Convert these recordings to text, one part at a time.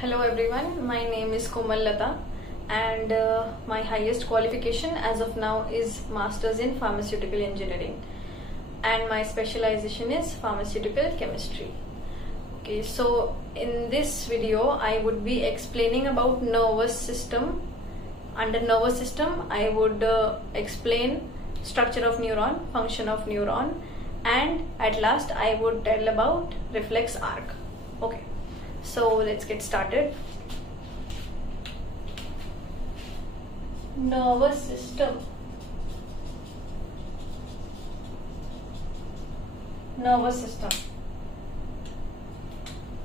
Hello everyone, my name is Komal Lata and my highest qualification as of now is Masters in Pharmaceutical Engineering and my specialization is Pharmaceutical Chemistry. Okay, so in this video I would be explaining about nervous system. Under nervous system I would explain structure of neuron, function of neuron, and at last I would tell about reflex arc. Okay. So let's get started. Nervous system. Nervous system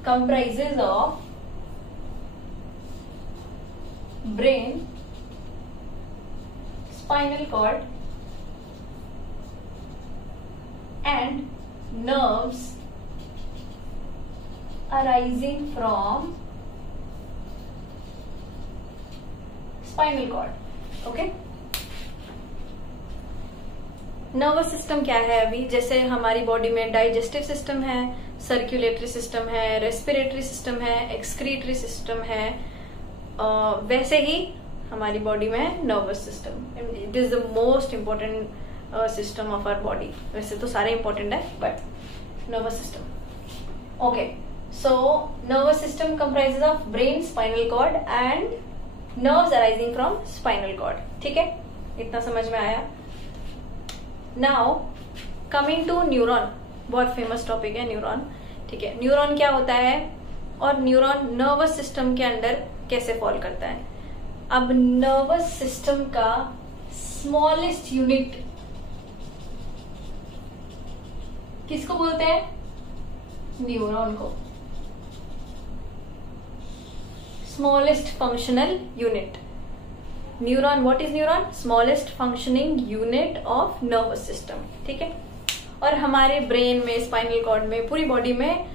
comprises of brain, spinal cord, and nerves arising from spinal cord. Okay, nervous system क्या है? अभी जैसे हमारी body में digestive system है, circulatory system है, respiratory system है, excretory system है, वैसे ही हमारी बॉडी में nervous system, it is the most important system of our body. वैसे तो सारे इम्पोर्टेंट है but nervous system. Okay, so nervous system comprises of brain, spinal cord and nerves arising from spinal cord. ठीक है, इतना समझ में आया. Now coming to neuron, बहुत फेमस टॉपिक है न्यूरॉन. ठीक है, न्यूरॉन क्या होता है और न्यूरॉन नर्वस सिस्टम के अंदर कैसे फॉल करता है? अब नर्वस सिस्टम का स्मॉलेस्ट यूनिट किसको बोलते हैं? न्यूरॉन को. Smallest functional unit. Neuron, what is neuron? Smallest functioning unit of nervous system. ठीक है, और हमारे ब्रेन में, स्पाइनल कॉर्ड में, पूरी बॉडी में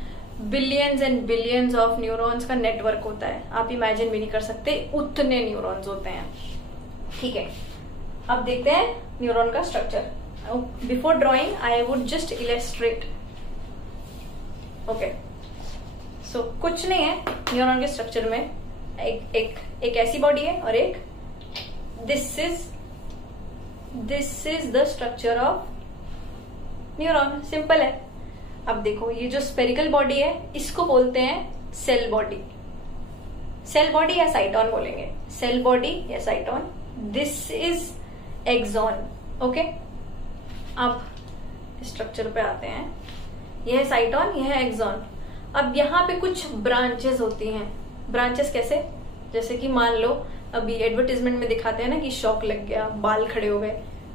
billions and billions of neurons का नेटवर्क होता है. आप इमेजिन भी नहीं कर सकते उतने न्यूरॉन्स होते हैं. ठीक है, अब देखते हैं न्यूरॉन का structure. Before drawing I would just illustrate. Okay, so कुछ नहीं है न्यूरॉन के स्ट्रक्चर में. एक ऐसी बॉडी है और एक this is the structure of neuron. Simple है. अब देखो, ये जो स्पेरिकल बॉडी है इसको बोलते हैं सेल बॉडी. सेल बॉडी या साइटोन बोलेंगे. सेल बॉडी या cyton. This is axon. Okay, अब स्ट्रक्चर पे आते हैं. यह है साइटोन, यह है एक्सॉन. अब यहाँ पे कुछ ब्रांचेस होती हैं. ब्रांचेस कैसे? जैसे कि मान लो अभी एडवर्टाइजमेंट में दिखाते हैं ना कि शॉक लग गया, बाल खड़े हो गए,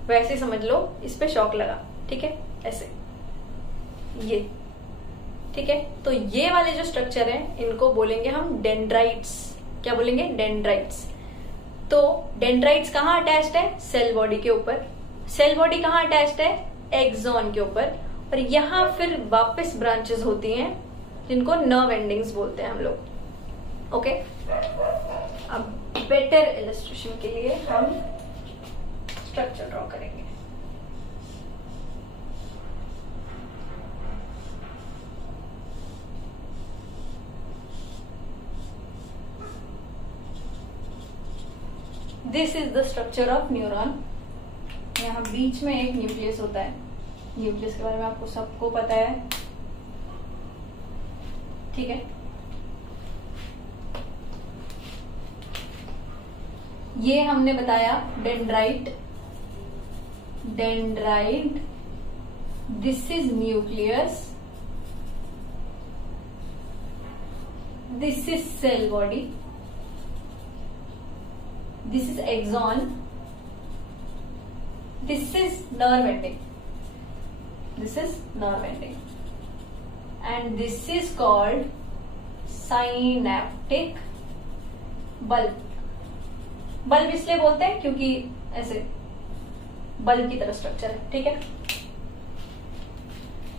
वैसे समझ लो इस पे शॉक लगा. ठीक है, ऐसे ये. ठीक है, तो ये वाले जो स्ट्रक्चर हैं इनको बोलेंगे हम डेंड्राइट्स. क्या बोलेंगे? डेंड्राइट्स. तो डेंड्राइट्स कहाँ अटैच्ड है? सेल बॉडी के ऊपर. सेल बॉडी कहाँ अटैच्ड है? एक्सॉन के ऊपर. और यहाँ फिर वापस ब्रांचेस होती हैं जिनको नर्व एंडिंग्स बोलते हैं हम लोग. ओके, अब बेटर इलस्ट्रेशन के लिए हम स्ट्रक्चर ड्रॉ करेंगे. This is the structure of neuron. यहाँ बीच में एक न्यूक्लियस होता है. न्यूक्लियस के बारे में आपको सबको पता है. ठीक है, ये हमने बताया dendrite. Dendrite, this is nucleus, this is cell body, this is axon, this is nerve ending, this is nerve ending, and this is called synaptic bulb. Bulb इसलिए बोलते हैं क्योंकि ऐसे बल्ब की तरह स्ट्रक्चर है. ठीक है,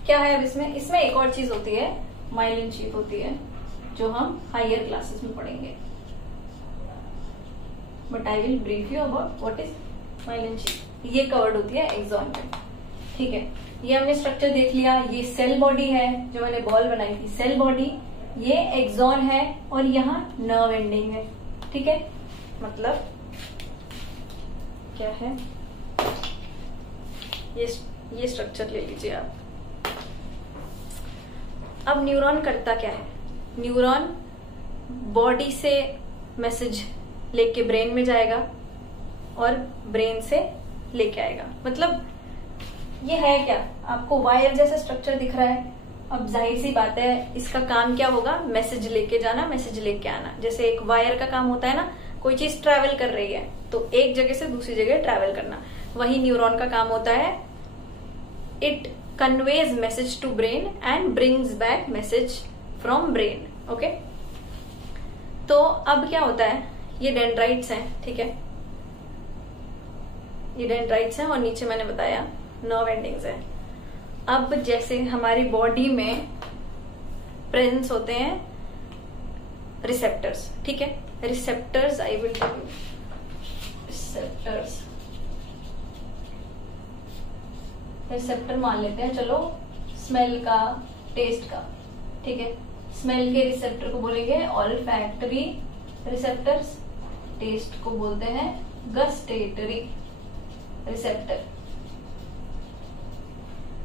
क्या है अब इसमें एक और चीज होती है, माइलिन शीथ होती है, जो हम हायर क्लासेस में पढ़ेंगे. But I will brief you about what is myelin sheath. ये कवर्ड होती है एक्सॉन में. ठीक है, ये हमने स्ट्रक्चर देख लिया. ये सेल बॉडी है जो मैंने बॉल बनाई थी, सेल बॉडी. ये एक्सॉन है और यहाँ नर्व एंडिंग है, ठीक है। मतलब क्या है, ये स्ट्रक्चर ले लीजिए आप। अब न्यूरॉन करता क्या है, न्यूरॉन बॉडी से मैसेज लेके ब्रेन में जाएगा और ब्रेन से लेके आएगा। मतलब ये है क्या, आपको वायर जैसा स्ट्रक्चर दिख रहा है। अब जाहिर सी बात है, इसका काम क्या होगा, मैसेज लेके जाना, मैसेज लेके आना। जैसे एक वायर का काम होता है ना, कोई चीज ट्रैवल कर रही है तो एक जगह से दूसरी जगह ट्रैवल करना, वही न्यूरॉन का काम होता है। It conveys message to brain and brings back message from brain. Okay, तो अब क्या होता है, ये डेंड्राइट्स हैं, ठीक है, ये डेंड्राइट्स हैं और नीचे मैंने बताया नर्व एंडिंग्स है। अब जैसे हमारी बॉडी में प्रेजेंस होते हैं रिसेप्टर्स, ठीक है, receptors I will tell you, receptors, receptor मान लेते हैं चलो, स्मेल का, टेस्ट का, ठीक है। स्मेल के रिसेप्टर को बोलेंगे ऑल्फैक्टरी रिसेप्टर्स, टेस्ट को बोलते हैं गस्टेटरी रिसेप्टर।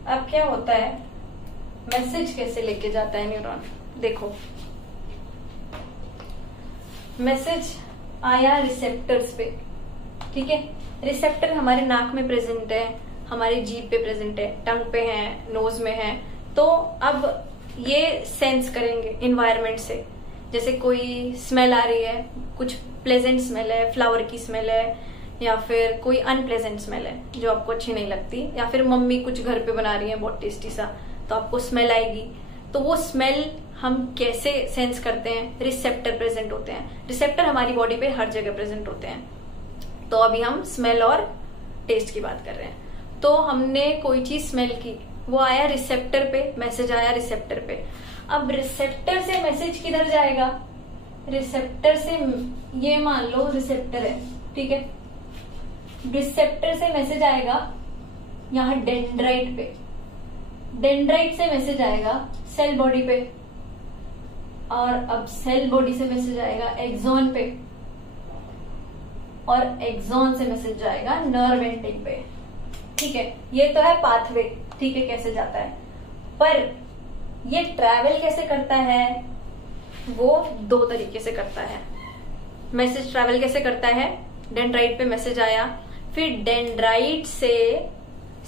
अब क्या होता है, मैसेज कैसे लेके जाता है न्यूरॉन, देखो मैसेज आया रिसेप्टर्स पे, ठीक है। रिसेप्टर हमारे नाक में प्रेजेंट है, हमारे जीभ पे प्रेजेंट है, टंग पे है, नोज में है। तो अब ये सेंस करेंगे इन्वायरमेंट से, जैसे कोई स्मेल आ रही है, कुछ प्लेजेंट स्मेल है, फ्लावर की स्मेल है, या फिर कोई अनप्लेजेंट स्मेल है जो आपको अच्छी नहीं लगती, या फिर मम्मी कुछ घर पे बना रही है बहुत टेस्टी सा, तो आपको स्मेल आएगी। तो वो स्मेल हम कैसे सेंस करते हैं, रिसेप्टर प्रेजेंट होते हैं। रिसेप्टर हमारी बॉडी पे हर जगह प्रेजेंट होते हैं। तो अभी हम स्मेल और टेस्ट की बात कर रहे हैं। तो हमने कोई चीज स्मेल की, वो आया रिसेप्टर पे, मैसेज आया रिसेप्टर पे। अब रिसेप्टर से मैसेज किधर जाएगा, रिसेप्टर से, ये मान लो रिसेप्टर है, ठीक है, रिसेप्टर से मैसेज आएगा यहाँ डेंड्राइट पे, डेंड्राइट से मैसेज आएगा सेल बॉडी पे, और अब सेल बॉडी से मैसेज आएगा एक्सॉन पे, और एक्सॉन से मैसेज जाएगा नर्व एंडिंग पे, ठीक है। ये तो है पाथवे, ठीक है, कैसे जाता है। पर ये ट्रैवल कैसे करता है, वो दो तरीके से करता है। मैसेज ट्रैवल कैसे करता है, डेंड्राइट पे मैसेज आया, फिर डेंड्राइट से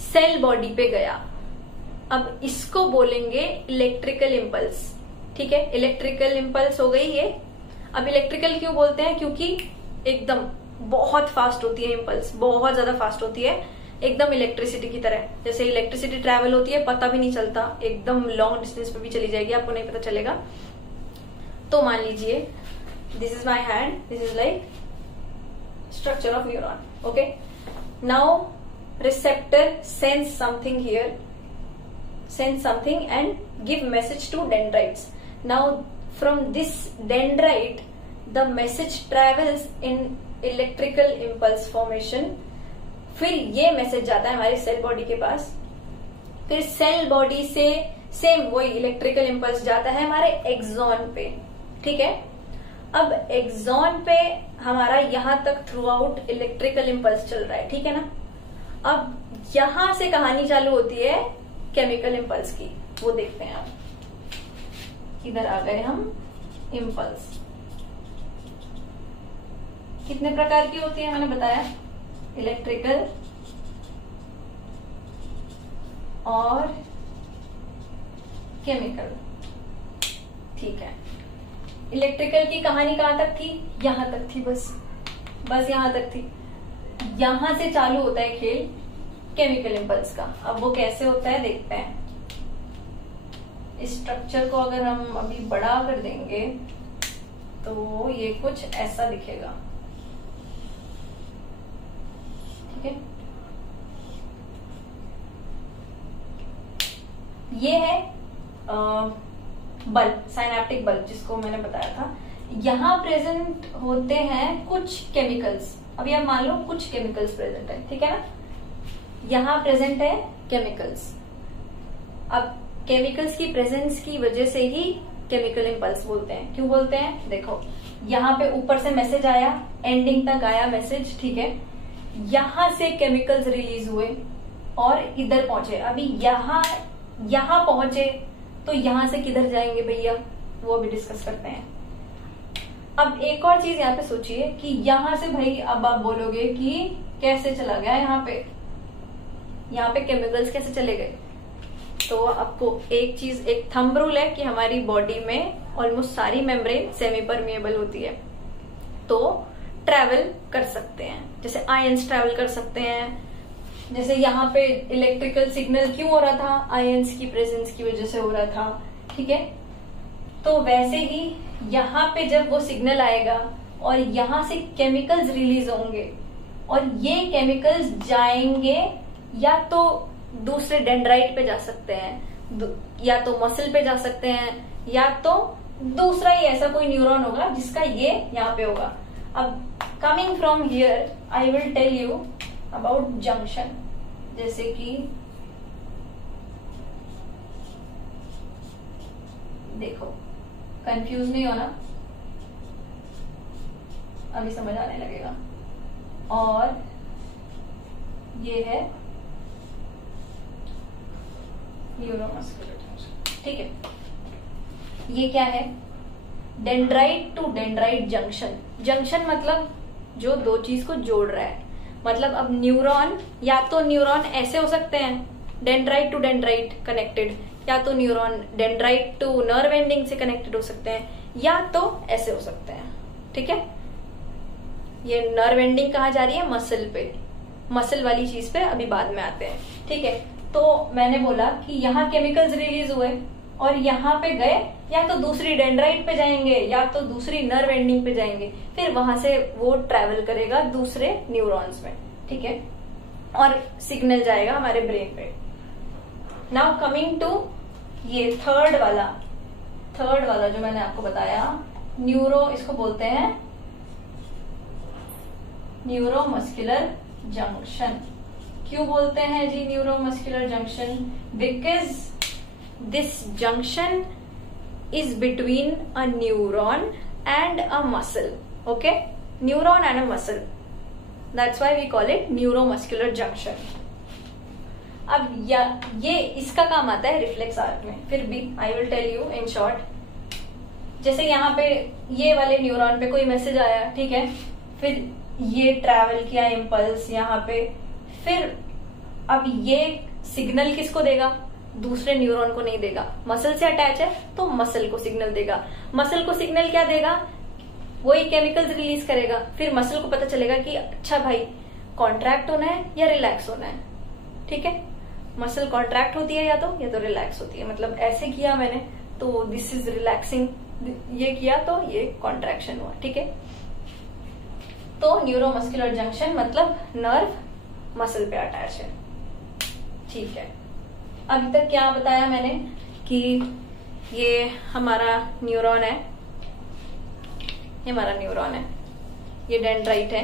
सेल बॉडी पे गया। अब इसको बोलेंगे इलेक्ट्रिकल इम्पल्स, ठीक है, इलेक्ट्रिकल इम्पल्स हो गई ये। अब इलेक्ट्रिकल क्यों बोलते हैं, क्योंकि एकदम बहुत फास्ट होती है इम्पल्स, बहुत ज्यादा फास्ट होती है, एकदम इलेक्ट्रिसिटी की तरह। जैसे इलेक्ट्रिसिटी ट्रैवल होती है, पता भी नहीं चलता, एकदम लॉन्ग डिस्टेंस पे भी चली जाएगी, आपको नहीं पता चलेगा। तो मान लीजिए this is my hand, this is like structure of neuron, okay. Now receptor sense something here, sense something and give message to dendrites. Now from this dendrite the message travels in electrical impulse formation. फिर ये message जाता है हमारे cell body के पास, फिर cell body से same वही electrical impulse जाता है हमारे एक्सॉन पे, ठीक है। अब एक्सॉन पे हमारा यहां तक थ्रू आउट इलेक्ट्रिकल इम्पल्स चल रहा है, ठीक है ना। अब यहां से कहानी चालू होती है केमिकल इम्पल्स की, वो देखते हैं आप। इधर आ गए हम, इम्पल्स कितने प्रकार की होती है मैंने बताया, इलेक्ट्रिकल और केमिकल, ठीक है। इलेक्ट्रिकल की कहानी कहां तक थी, यहां तक थी, बस यहां तक थी। यहां से चालू होता है खेल केमिकल इम्पल्स का। अब वो कैसे होता है देखते हैं। इस स्ट्रक्चर को अगर हम अभी बड़ा कर देंगे तो ये कुछ ऐसा दिखेगा, ठीक है। ये है बल्ब, साइनेप्टिक बल्ब, जिसको मैंने बताया था। यहाँ प्रेजेंट होते हैं कुछ केमिकल्स। अभी आप मान लो कुछ केमिकल्स प्रेजेंट है, ठीक है ना। यहाँ प्रेजेंट है केमिकल्स। अब केमिकल्स की प्रेजेंस की वजह से ही केमिकल इम्पल्स बोलते हैं। क्यों बोलते हैं? देखो यहाँ पे ऊपर से मैसेज आया, एंडिंग तक आया मैसेज, ठीक है, यहां से केमिकल्स रिलीज हुए और इधर पहुंचे। अभी यहां पहुंचे तो यहां से किधर जाएंगे भैया, वो भी डिस्कस करते हैं। अब एक और चीज यहाँ पे सोचिए कि यहां से भाई अब आप बोलोगे कि कैसे चला गया यहाँ पे केमिकल्स कैसे चले गए। तो आपको एक चीज, एक थंब रूल है कि हमारी बॉडी में ऑलमोस्ट सारी मेम्ब्रेन सेमी परमिएबल होती है, तो ट्रेवल कर सकते हैं। जैसे आयंस ट्रेवल कर सकते हैं, जैसे यहाँ पे इलेक्ट्रिकल सिग्नल क्यों हो रहा था, आयंस की प्रेजेंस की वजह से हो रहा था, ठीक है। तो वैसे ही यहाँ पे जब वो सिग्नल आएगा और यहाँ से केमिकल्स रिलीज होंगे और ये केमिकल्स जाएंगे या तो दूसरे डेंड्राइट पे जा सकते हैं, या तो मसल पे जा सकते हैं, या तो दूसरा ही ऐसा कोई न्यूरॉन होगा जिसका ये यहाँ पे होगा। अब coming from here I will tell you about junction. जैसे कि देखो, कंफ्यूज नहीं होना, अभी समझ आने लगेगा। और ये है न्यूरोमस्कुलर जंक्शन, ठीक है। ये क्या है? Dendrite to dendrite junction. Junction मतलब जो दो चीज को जोड़ रहा है। मतलब अब न्यूरॉन, या तो न्यूरॉन ऐसे हो सकते हैं डेंड्राइट टू डेंड्राइट कनेक्टेड, या तो neuron dendrite to nerve ending से कनेक्टेड हो सकते हैं, या तो ऐसे हो सकते हैं, ठीक है। ये नर्व एंडिंग कहा जा रही है मसल पे, मसल वाली चीज पे अभी बाद में आते हैं, ठीक है। तो मैंने बोला कि यहाँ केमिकल्स रिलीज हुए और यहाँ पे गए, या तो दूसरी डेंड्राइट पे जाएंगे या तो दूसरी नर्व एंडिंग पे जाएंगे, फिर वहां से वो ट्रेवल करेगा दूसरे न्यूरॉन्स में, ठीक है, और सिग्नल जाएगा हमारे ब्रेन पे। नाउ कमिंग टू ये थर्ड वाला जो मैंने आपको बताया, न्यूरो, इसको बोलते हैं न्यूरोमस्कुलर जंक्शन। क्यों बोलते हैं जी neuromuscular junction? Because this junction is between a neuron and a muscle. Okay, neuron and a muscle, that's why we call it neuromuscular junction. अब ये इसका काम आता है रिफ्लेक्स आर्क में। फिर भी I will tell you in short. जैसे यहाँ पे ये वाले न्यूरॉन पे कोई मैसेज आया, ठीक है, फिर ये ट्रैवल किया इम्पल्स यहाँ पे, फिर अब ये सिग्नल किसको देगा? दूसरे न्यूरॉन को नहीं देगा। मसल से अटैच है तो मसल को सिग्नल देगा। मसल को सिग्नल क्या देगा? वही केमिकल्स रिलीज करेगा। फिर मसल को पता चलेगा कि अच्छा भाई कॉन्ट्रैक्ट होना है या रिलैक्स होना है, ठीक है। मसल कॉन्ट्रैक्ट होती है या तो रिलैक्स होती है। मतलब ऐसे किया मैंने तो दिस इज रिलैक्सिंग, ये किया तो ये कॉन्ट्रैक्शन हुआ, ठीक है। तो न्यूरोमस्कुलर जंक्शन मतलब नर्व मसल पे अटैच है, ठीक है। अभी तक क्या बताया मैंने कि ये हमारा न्यूरॉन है, ये हमारा न्यूरॉन है, ये डेंड्राइट है।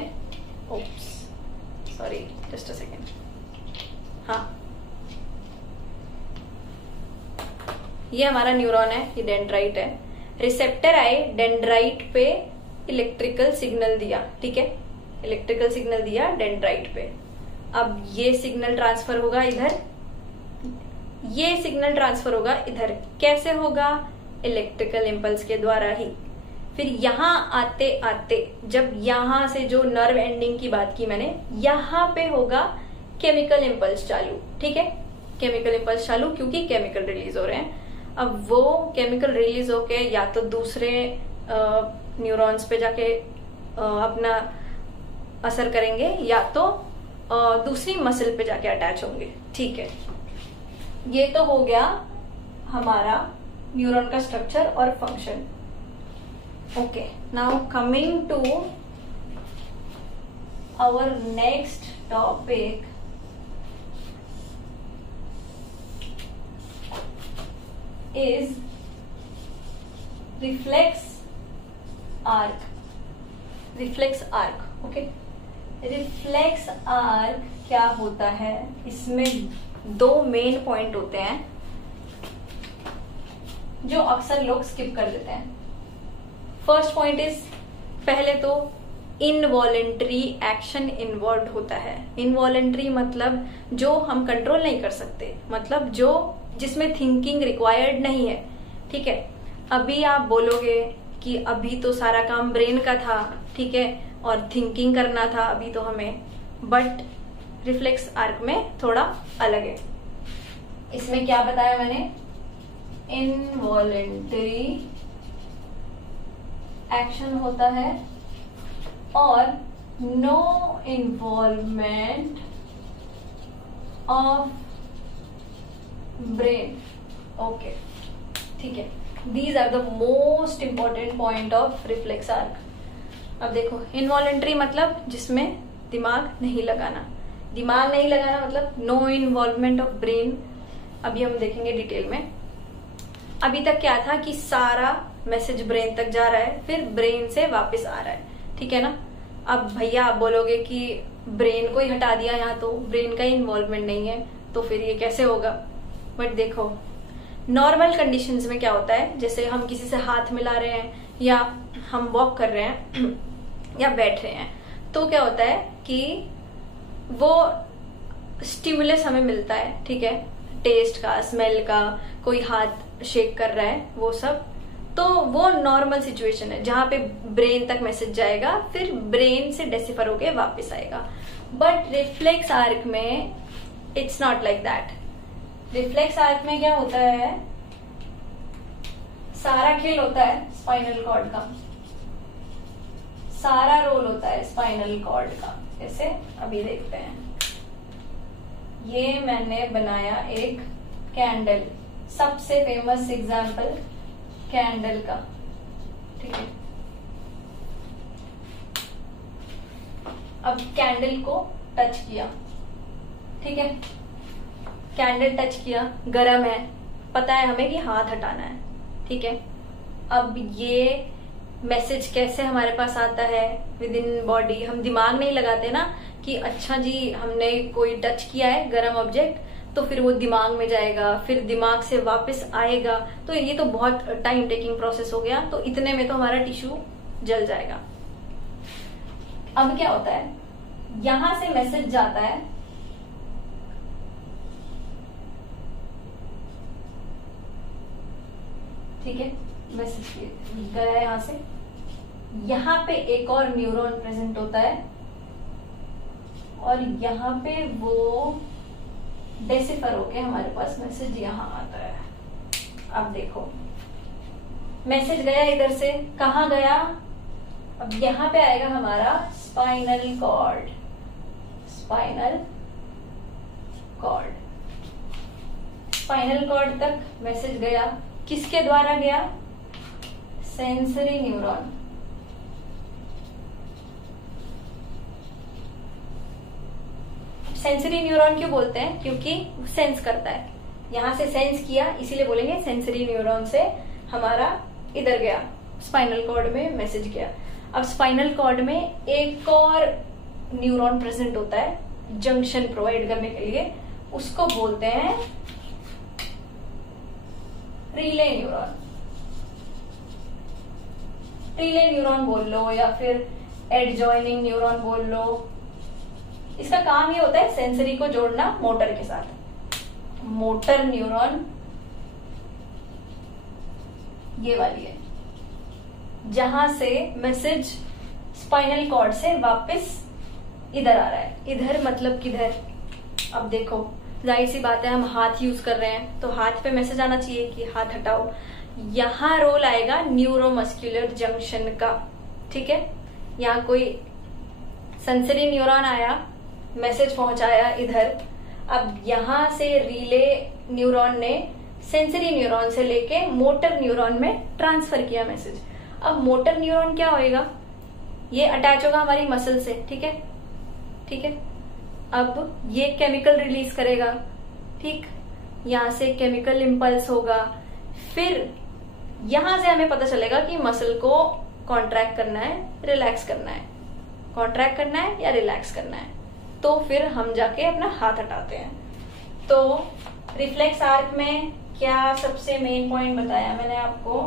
Oops sorry, just a second. हाँ, ये हमारा न्यूरॉन है, ये डेंड्राइट है। रिसेप्टर आए, डेंड्राइट पे इलेक्ट्रिकल सिग्नल दिया, ठीक है, इलेक्ट्रिकल सिग्नल दिया डेंड्राइट पे। अब ये सिग्नल ट्रांसफर होगा इधर, ये सिग्नल ट्रांसफर होगा इधर। कैसे होगा? इलेक्ट्रिकल इम्पल्स के द्वारा ही। फिर यहाँ आते आते, जब यहाँ से जो नर्व एंडिंग की बात की मैंने, यहाँ पे होगा केमिकल इम्पल्स चालू, ठीक है, केमिकल इम्पल्स चालू, क्योंकि केमिकल रिलीज हो रहे हैं। अब वो केमिकल रिलीज होके या तो दूसरे न्यूरॉन्स पे जाके अपना असर करेंगे, या तो दूसरी मसल पे जाके अटैच होंगे, ठीक है। ये तो हो गया हमारा न्यूरॉन का स्ट्रक्चर और function. Okay, now coming to our next topic is reflex arc. Reflex arc, okay. Reflex arc क्या होता है? इसमें दो मेन पॉइंट होते हैं। जो अक्सर लोग स्किप कर देते हैं। फर्स्ट पॉइंट इज, पहले तो इनवॉलेंट्री एक्शन इन्वॉल्व होता है। इनवॉलेंट्री मतलब जो हम कंट्रोल नहीं कर सकते, मतलब जो जिसमें थिंकिंग रिक्वायर्ड नहीं है। ठीक है, अभी आप बोलोगे कि अभी तो सारा काम ब्रेन का था, ठीक है, और थिंकिंग करना था अभी तो हमें, बट रिफ्लेक्स आर्क में थोड़ा अलग है। इसमें क्या बताया मैंने, इनवॉलेंटरी एक्शन होता है और no involvement of brain. Okay, ठीक है, these are the most important point of reflex arc. अब देखो, इनवॉलेंट्री मतलब जिसमें दिमाग नहीं लगाना। दिमाग नहीं लगाना मतलब नो इन्वॉल्वमेंट ऑफ ब्रेन। अभी हम देखेंगे डिटेल में। अभी तक क्या था कि सारा मैसेज ब्रेन तक जा रहा है, फिर ब्रेन से वापस आ रहा है, ठीक है ना। अब भैया आप बोलोगे कि ब्रेन को ही हटा दिया, यहाँ तो ब्रेन का इन्वॉल्वमेंट नहीं है, तो फिर ये कैसे होगा। बट देखो, नॉर्मल कंडीशंस में क्या होता है, जैसे हम किसी से हाथ मिला रहे हैं या हम वॉक कर रहे हैं या बैठ रहे हैं, तो क्या होता है कि वो स्टिमुलस हमें मिलता है, ठीक है, टेस्ट का, स्मेल का, कोई हाथ शेक कर रहा है, वो सब। तो वो नॉर्मल सिचुएशन है जहां पे ब्रेन तक मैसेज जाएगा, फिर ब्रेन से डेसिफर होके वापस आएगा। बट रिफ्लेक्स आर्क में it's not like that. Reflex arc में क्या होता है, सारा खेल होता है स्पाइनल कॉर्ड का, सारा रोल होता है स्पाइनल कॉर्ड का। जैसे अभी देखते हैं, ये मैंने बनाया एक कैंडल, सबसे फेमस एग्जाम्पल कैंडल का, ठीक है। अब कैंडल को टच किया, ठीक है, कैंडल टच किया, गरम है, पता है हमें कि हाथ हटाना है, ठीक है। अब ये मैसेज कैसे हमारे पास आता है विद इन बॉडी, हम दिमाग नहीं लगाते ना कि अच्छा जी हमने कोई टच किया है गरम ऑब्जेक्ट, तो फिर वो दिमाग में जाएगा, फिर दिमाग से वापस आएगा, तो ये तो बहुत टाइम टेकिंग प्रोसेस हो गया, तो इतने में तो हमारा टिश्यू जल जाएगा। अब क्या होता है, यहां से मैसेज जाता है, ठीक है, मैसेज गया यहां से, यहां पे एक और न्यूरॉन प्रेजेंट होता है और यहां पे वो डेसिफर होके हमारे पास मैसेज यहां आता है। अब देखो, मैसेज गया इधर से, कहां गया, अब यहां पे आएगा हमारा spinal cord, spinal cord, spinal cord तक मैसेज गया, किसके द्वारा गया, सेंसरी न्यूरॉन। सेंसरी न्यूरॉन क्यों बोलते हैं, क्योंकि सेंस करता है, यहां से सेंस किया, इसीलिए बोलेंगे सेंसरी न्यूरॉन से हमारा इधर गया, स्पाइनल कॉर्ड में मैसेज गया। अब स्पाइनल कॉर्ड में एक और न्यूरॉन प्रेजेंट होता है जंक्शन प्रोवाइड करने के लिए, उसको बोलते हैं रिले न्यूरॉन। रिले न्यूरॉन बोल लो या फिर एडजॉइनिंग न्यूरॉन बोल लो। इसका काम ये होता है सेंसरी को जोड़ना मोटर के साथ। मोटर न्यूरॉन ये वाली है, जहां से मैसेज स्पाइनल कॉर्ड से वापस इधर आ रहा है। इधर मतलब किधर, अब देखो जाहिर सी बात है हम हाथ यूज कर रहे हैं, तो हाथ पे मैसेज आना चाहिए कि हाथ हटाओ। यहां रोल आएगा न्यूरोमस्कुलर जंक्शन का, ठीक है। यहाँ कोई सेंसरी न्यूरॉन आया, मैसेज पहुंचाया इधर, अब यहां से रिले न्यूरॉन ने सेंसरी न्यूरॉन से लेके मोटर न्यूरॉन में ट्रांसफर किया मैसेज। अब मोटर न्यूरॉन क्या होएगा, ये अटैच होगा हमारी मसल से, ठीक है, ठीक है। अब ये केमिकल रिलीज करेगा, ठीक, यहां से केमिकल इम्पल्स होगा, फिर यहां से हमें पता चलेगा कि मसल को कॉन्ट्रैक्ट करना है, रिलैक्स करना है, कॉन्ट्रैक्ट करना है या रिलैक्स करना है, तो फिर हम जाके अपना हाथ हटाते हैं। तो रिफ्लेक्स आर्क में क्या सबसे मेन पॉइंट बताया मैंने आपको।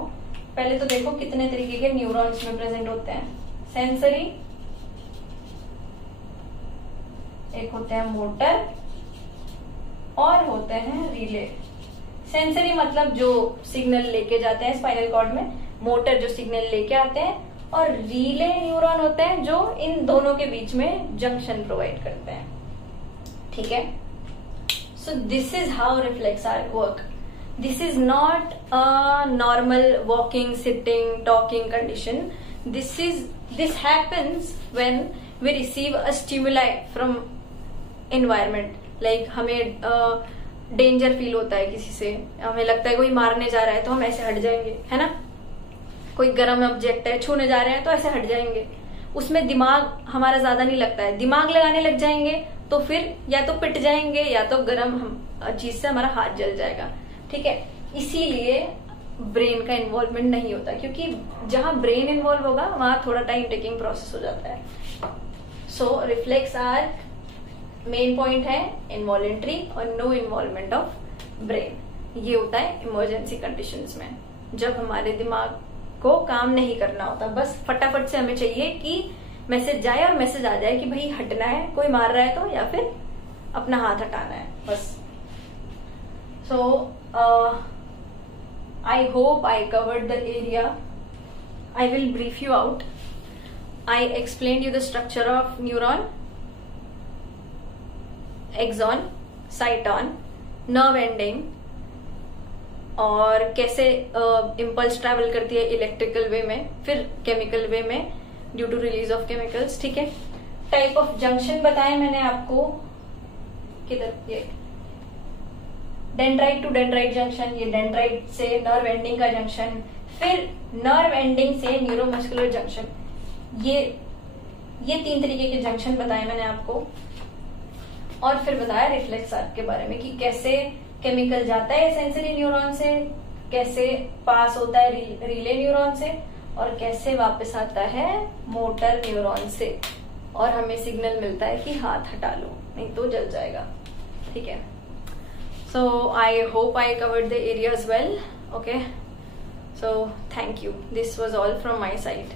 पहले तो देखो कितने तरीके के न्यूरॉन्स में प्रेजेंट होते हैं। सेंसरी, एक होते हैं मोटर, और होते हैं रिले। सेंसरी मतलब जो सिग्नल लेके जाते हैं स्पाइनल कॉर्ड में, मोटर जो सिग्नल लेके आते हैं, और रिले न्यूरॉन होते हैं जो इन दोनों के बीच में जंक्शन प्रोवाइड करते हैं। ठीक है, so this is how reflex arc work. This is not a normal walking, sitting, talking condition. This happens when we receive a stimuli from environment. Like हमें डेंजर फील होता है किसी से, हमें लगता है कोई मारने जा रहा है तो हम ऐसे हट जाएंगे, है ना। कोई गर्म ऑब्जेक्ट है, छूने जा रहे हैं तो ऐसे हट जाएंगे। उसमें दिमाग हमारा ज्यादा नहीं लगता है, दिमाग लगाने लग जाएंगे तो फिर या तो पिट जाएंगे या तो गर्म चीज से हमारा हाथ जल जाएगा। ठीक है, इसीलिए ब्रेन का इन्वॉल्वमेंट नहीं होता, क्योंकि जहां ब्रेन इन्वॉल्व होगा वहां थोड़ा टाइम टेकिंग प्रोसेस हो जाता है। सो रिफ्लेक्स आर्क मेन पॉइंट है इनवॉलेंट्री और नो इन्वॉल्वमेंट ऑफ ब्रेन। ये होता है इमरजेंसी कंडीशंस में, जब हमारे दिमाग को काम नहीं करना होता, बस फटाफट से हमें चाहिए कि मैसेज जाए और मैसेज आ जाए कि भाई हटना है, कोई मार रहा है तो, या फिर अपना हाथ हटाना है, बस। So I hope I covered the area. I will brief you out. I explained you the structure of neuron, axon, cyton, nerve ending, और कैसे इम्पल्स ट्रैवल करती है इलेक्ट्रिकल वे में, फिर केमिकल वे में due to release of chemicals. ठीक है, type of junction बताए मैंने आपको, किधर ये डेंड्राइट टू डेंड्राइट जंक्शन, ये डेंड्राइट से नर्व एंडिंग का जंक्शन, फिर नर्व एंडिंग से न्यूरोमस्कुलर जंक्शन। ये 3 तरीके के जंक्शन बताए मैंने आपको, और फिर बताया रिफ्लेक्स आर्क के बारे में कि कैसे केमिकल जाता है सेंसरी न्यूरॉन से, कैसे पास होता है रिले न्यूरॉन से, और कैसे वापस आता है मोटर न्यूरॉन से, और हमें सिग्नल मिलता है कि हाथ हटा लो नहीं तो जल जाएगा। ठीक है, so I hope I covered the areas well. Okay, so thank you. This was all from my side.